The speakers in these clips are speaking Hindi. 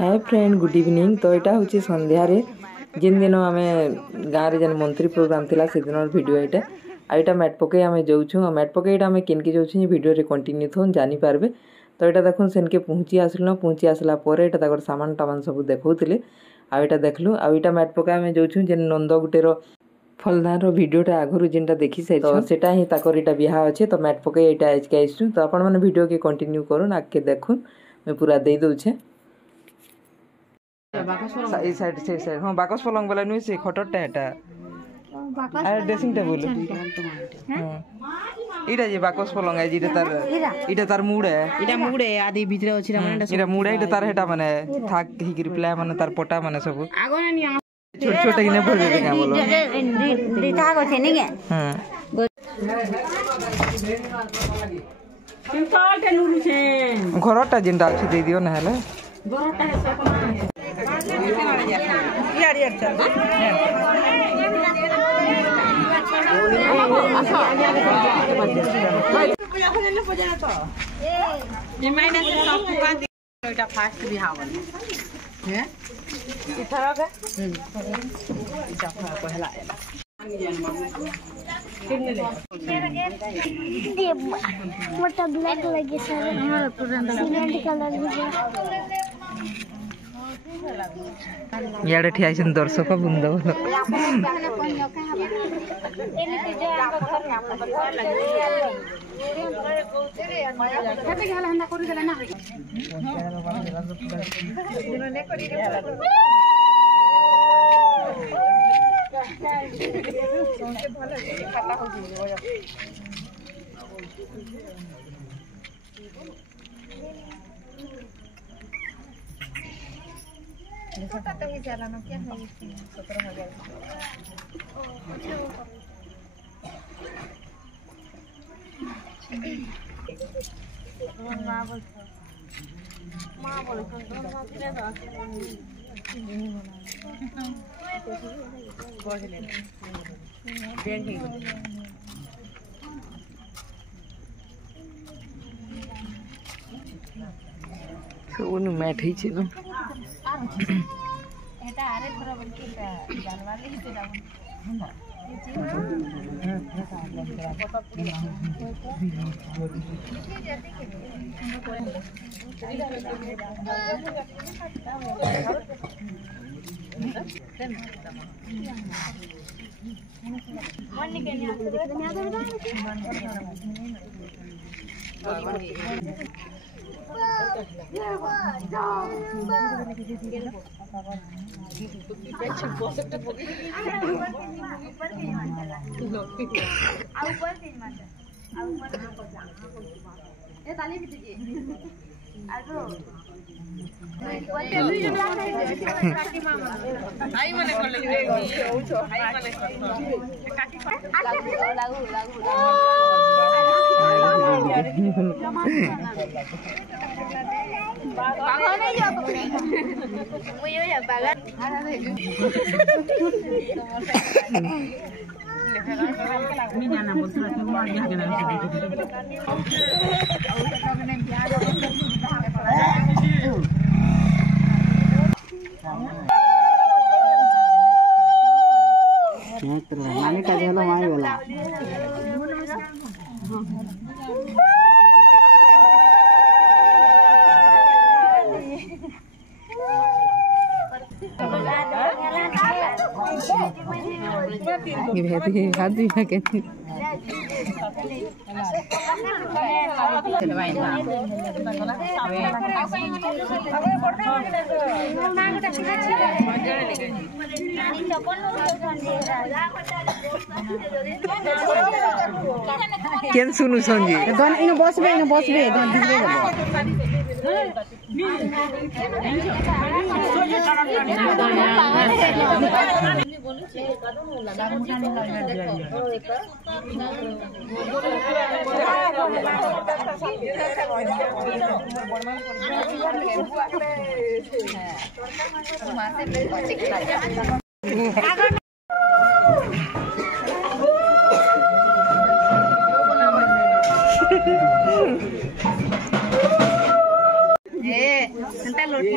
Hi friend good evening. तो यहाँ हूँ संध्यारे जिन दिन आम गाँव में मंत्री प्रोग्राम थिला से दिन वीडियो यहाँ मैट पकई आम जाऊँ मैट पकई आम किनके जाऊँ वीडियो कंटिन्यू थोन जानीपारे। तो यहाँ देखो सेनके पहुँची आसलु पहुँची आसला पर सामान टामान सब देखते आईटा देखलु आईटा मैट पकई आम जाऊँ जेन नंद गुटेर फलदान भिडटा आगुरी जेनटा देखी सारी तो सेटा ही ताकर बिहा अच्छे। तो मैट पकई यहाँ आज के आसू तो आपण मैंने वीडियो के कंटिन्यू करूँ आगे देखुन मैं पूरा दे दूचे साइड हाँ बाकस पलंग वाला नुहे से खटरटा एटा ड्रेसिंग टेबल इटा जे बाकस पलंग है जेटा तार इटा तार मुड़ है आदि भीतर अछि इटा मुड़ है इटा तार हेटा माने थाक ही रिप्लाई माने तार पटा माने सब छोट छोट किने भर दे क्या बोलो दिता को थे नहीं के हां सिंपल के नुरु छे घरटा जिंदा अछि दे दियो ना हेले घरटा है सब यार चल ये माइनस से सब दुकान एटा फास्ट बिहावन है इथरा के इटा पहला मोटा ब्लैक लगे सर सिमेंट कलर याडे ठिया छन दर्शक बुंद बोलो तो ही चला ना क्या है 17,000 माँ बोले सोनु मैट ही छिलो एटा आरे थोड़ा बनके जानवाले ही से जाऊ माने का देलो माई वाला ये भेदी हाथ भी है कहती केन सुनु संजी धन इन बसबे धन ସେଟା ଲୋଟି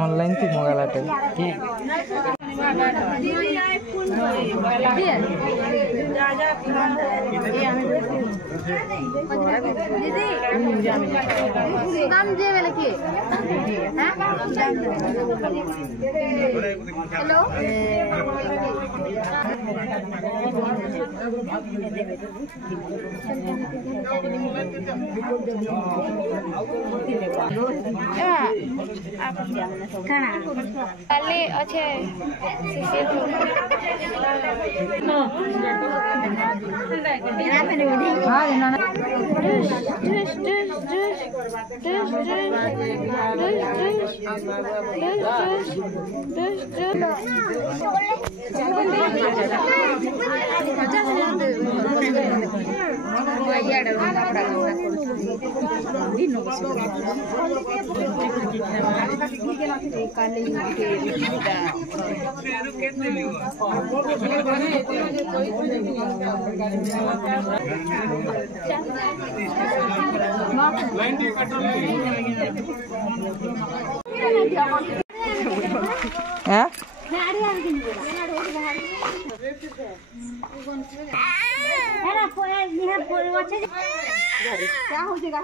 ऑनलाइन थी मंगाला टे दाम जे वाला की हेलो काली अच्छे हैं क्या हो जाएगा